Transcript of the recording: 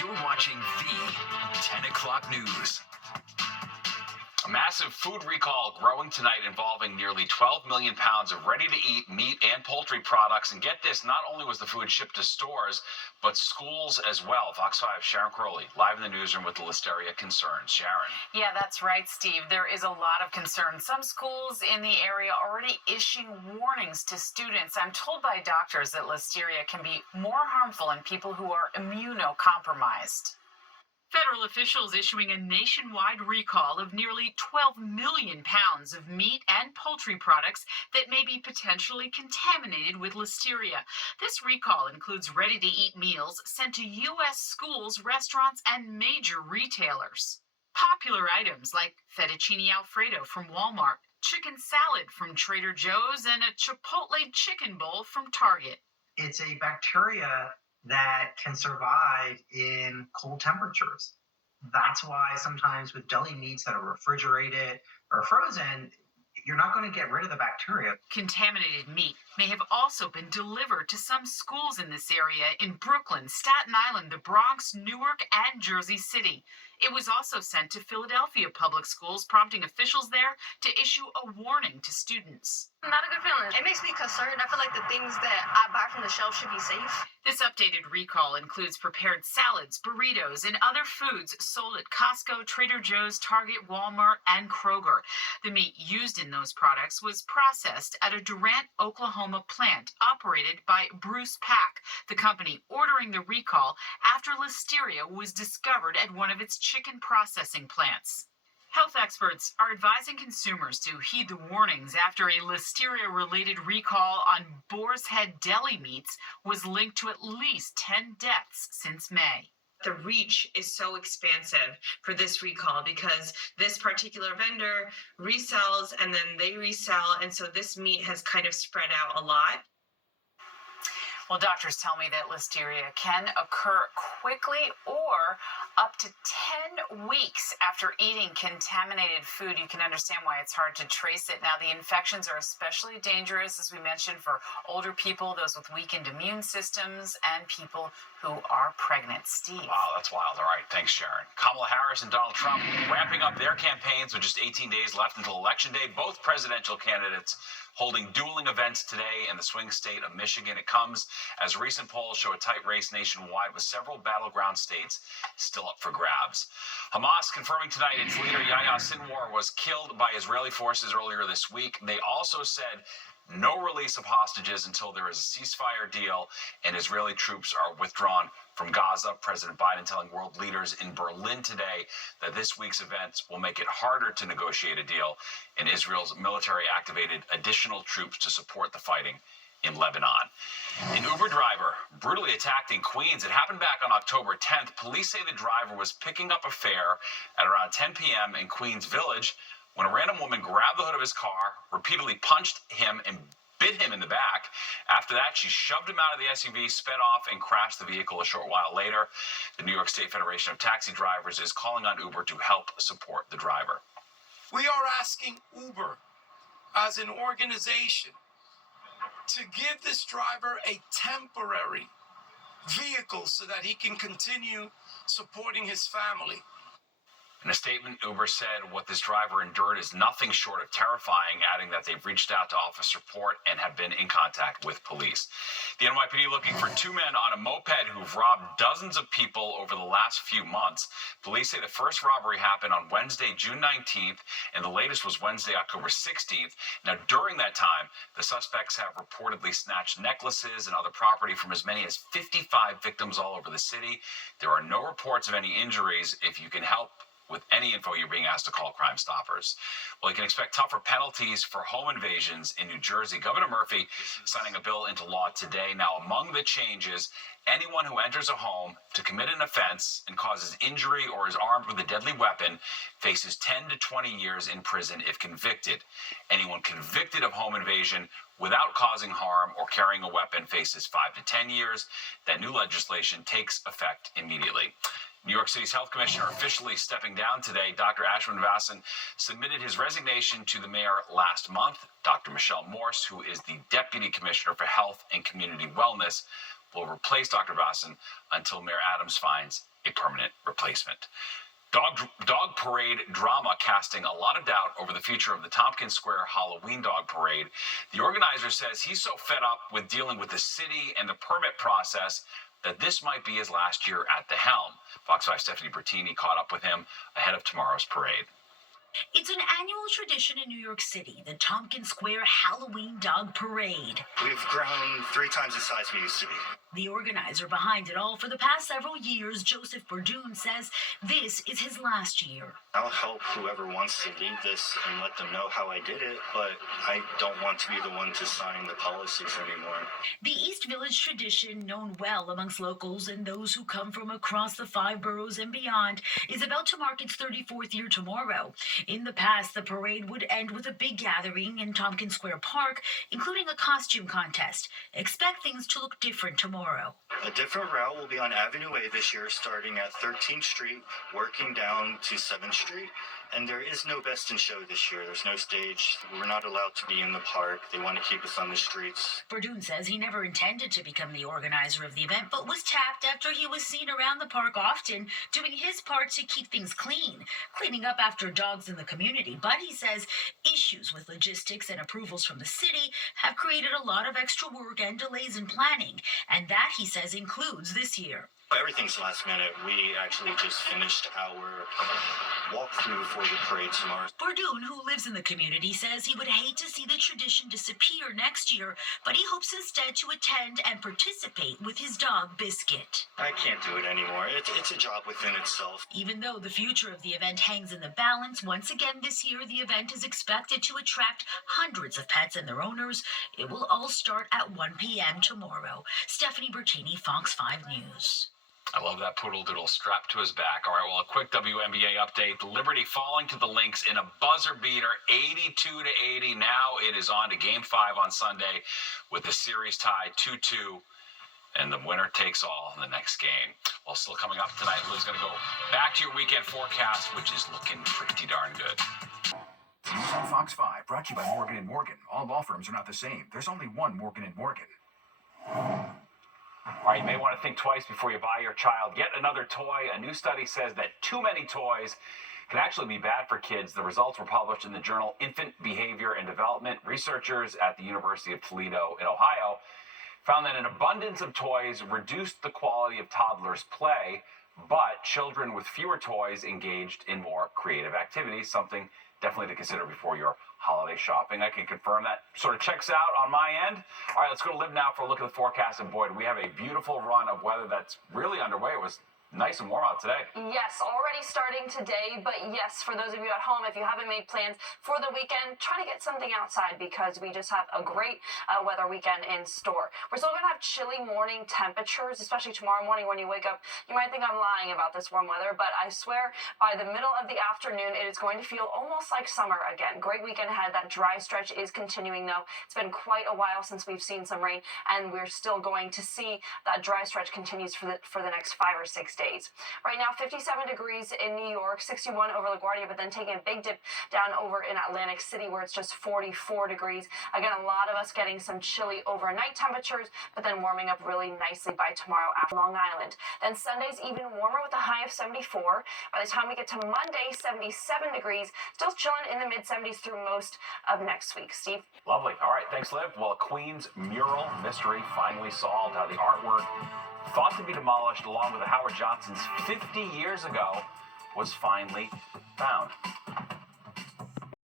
You're watching the 10 o'clock news. A massive food recall growing tonight involving nearly 12 million pounds of ready-to-eat meat and poultry products. And get this, not only was the food shipped to stores, but schools as well. Fox 5's Sharon Crowley, live in the newsroom with the listeria concerns. Sharon. Yeah, that's right, Steve. There is a lot of concern. Some schools in the area already issuing warnings to students. I'm told by doctors that listeria can be more harmful in people who are immunocompromised. Federal officials issuing a nationwide recall of nearly 12 million pounds of meat and poultry products that may be potentially contaminated with listeria. This recall includes ready-to-eat meals sent to U.S. schools, restaurants, and major retailers. Popular items like fettuccine alfredo from Walmart, chicken salad from Trader Joe's, and a Chipotle chicken bowl from Target. It's a bacteria that can survive in cold temperatures. That's why sometimes with deli meats that are refrigerated or frozen, you're not going to get rid of the bacteria. Contaminated meat may have also been delivered to some schools in this area in Brooklyn, Staten Island, the Bronx, Newark, and Jersey City. It was also sent to Philadelphia public schools, prompting officials there to issue a warning to students. Not a good feeling. It makes me concerned. I feel like the things that I buy from the shelf should be safe. This updated recall includes prepared salads, burritos, and other foods sold at Costco, Trader Joe's, Target, Walmart, and Kroger. The meat used in those products was processed at a Durant, Oklahoma plant operated by Bruce Pack, the company ordering the recall after listeria was discovered at one of its chicken processing plants. Health experts are advising consumers to heed the warnings after a listeria-related recall on Boar's Head deli meats was linked to at least 10 deaths since May. The reach is so expansive for this recall because this particular vendor resells and then they resell, and so this meat has kind of spread out a lot. Well, doctors tell me that listeria can occur quickly or up to 10 weeks after eating contaminated food. You can understand why it's hard to trace it. Now, the infections are especially dangerous, as we mentioned, for older people, those with weakened immune systems, and people who are pregnant. Steve. Wow, that's wild. All right, thanks, Sharon. Kamala Harris and Donald Trump ramping up their campaigns with just 18 days left until Election Day. Both presidential candidates holding dueling events today in the swing state of Michigan. It comes as recent polls show a tight race nationwide with several battleground states still up for grabs. Hamas confirming tonight its leader Yahya Sinwar was killed by Israeli forces earlier this week. They also said no release of hostages until there is a ceasefire deal and Israeli troops are withdrawn from Gaza. President Biden telling world leaders in Berlin today that this week's events will make it harder to negotiate a deal, and Israel's military activated additional troops to support the fighting in Lebanon. An Uber driver brutally attacked in Queens. It happened back on October 10th. Police say the driver was picking up a fare at around 10 p.m. in Queens Village when a random woman grabbed the hood of his car, repeatedly punched him, and bit him in the back. After that, she shoved him out of the SUV, sped off, and crashed the vehicle a short while later. The New York State Federation of Taxi Drivers is calling on Uber to help support the driver. We are asking Uber as an organization to give this driver a temporary vehicle so that he can continue supporting his family. In a statement, Uber said what this driver endured is nothing short of terrifying, adding that they've reached out to offer support and have been in contact with police. The NYPD looking for two men on a moped who've robbed dozens of people over the last few months. Police say the first robbery happened on Wednesday, June 19th, and the latest was Wednesday, October 16th. Now, during that time, the suspects have reportedly snatched necklaces and other property from as many as 55 victims all over the city. There are no reports of any injuries. If you can help with any info, you're being asked to call Crime Stoppers. Well, you can expect tougher penalties for home invasions in New Jersey. Governor Murphy signing a bill into law today. Now, among the changes, anyone who enters a home to commit an offense and causes injury or is armed with a deadly weapon faces 10 to 20 years in prison if convicted. Anyone convicted of home invasion without causing harm or carrying a weapon faces 5 to 10 years. That new legislation takes effect immediately. New York City's health commissioner officially stepping down today. Dr. Ashwin Vasan submitted his resignation to the mayor last month. Dr. Michelle Morse, who is the deputy commissioner for health and community wellness, will replace Dr. Vasan until Mayor Adams finds a permanent replacement. Dog parade drama casting a lot of doubt over the future of the Tompkins Square Halloween dog parade. The organizer says he's so fed up with dealing with the city and the permit process that this might be his last year at the helm. Fox 5 Stephanie Bertini caught up with him ahead of tomorrow's parade. It's an annual tradition in New York City, the Tompkins Square Halloween Dog Parade. We've grown 3 times the size we used to be. The organizer behind it all for the past several years, Joseph Bordoon, says this is his last year. I'll help whoever wants to lead this and let them know how I did it, but I don't want to be the one to sign the policies anymore. The East Village tradition, known well amongst locals and those who come from across the 5 boroughs and beyond, is about to mark its 34th year tomorrow. In the past, the parade would end with a big gathering in Tompkins Square Park, including a costume contest. Expect things to look different tomorrow. A different route will be on Avenue A this year, starting at 13th Street, working down to 7th Street. And there is no Best in Show this year. There's no stage. We're not allowed to be in the park. They want to keep us on the streets. Bordoon says he never intended to become the organizer of the event, but was tapped after he was seen around the park often, doing his part to keep things clean, cleaning up after dogs in the community. But he says issues with logistics and approvals from the city have created a lot of extra work and delays in planning. And that, he says, includes this year. Everything's last minute. We actually just finished our walkthrough for the parade tomorrow. Bordoon, who lives in the community, says he would hate to see the tradition disappear next year, but he hopes instead to attend and participate with his dog, Biscuit. I can't do it anymore. It's a job within itself. Even though the future of the event hangs in the balance, once again this year the event is expected to attract hundreds of pets and their owners. It will all start at 1 p.m. tomorrow. Stephanie Bertini, Fox 5 News. I love that poodle doodle strapped to his back. All right, well, a quick WNBA update. Liberty falling to the Lynx in a buzzer beater, 82-80. Now it is on to Game 5 on Sunday with the series tied 2-2. And the winner takes all in the next game. Well, still coming up tonight, Lou's going to go back to your weekend forecast, which is looking pretty darn good. On Fox 5, brought to you by Morgan & Morgan. All law firms are not the same. There's only one Morgan & Morgan. All right, you may want to think twice before you buy your child yet another toy. A new study says that too many toys can actually be bad for kids. The results were published in the journal Infant Behavior and Development. Researchers at the University of Toledo in Ohio found that an abundance of toys reduced the quality of toddlers' play, but children with fewer toys engaged in more creative activities, something definitely to consider before your holiday shopping. I can confirm that sort of checks out on my end. All right, let's go to Liv now for a look at the forecast. And boy, do we have a beautiful run of weather that's really underway. It was nice and warm out today. Yes, already starting today, but yes, for those of you at home, if you haven't made plans for the weekend, try to get something outside because we just have a great weather weekend in store. We're still going to have chilly morning temperatures, especially tomorrow morning when you wake up. You might think I'm lying about this warm weather, but I swear by the middle of the afternoon, it is going to feel almost like summer again. Great weekend ahead. That dry stretch is continuing though. It's been quite a while since we've seen some rain, and we're still going to see that dry stretch continues for the next 5 or 6 days. Right now, 57 degrees in New York, 61 over LaGuardia, but then taking a big dip down over in Atlantic City where it's just 44 degrees. Again, a lot of us getting some chilly overnight temperatures, but then warming up really nicely by tomorrow after Long Island. Then Sunday's even warmer with a high of 74. By the time we get to Monday, 77 degrees, still chilling in the mid-70s through most of next week. Steve? Lovely. All right, thanks, Liv. Well, a Queens mural mystery finally solved. How the artwork thought to be demolished along with the Howard Johnson's 50 years ago was finally found.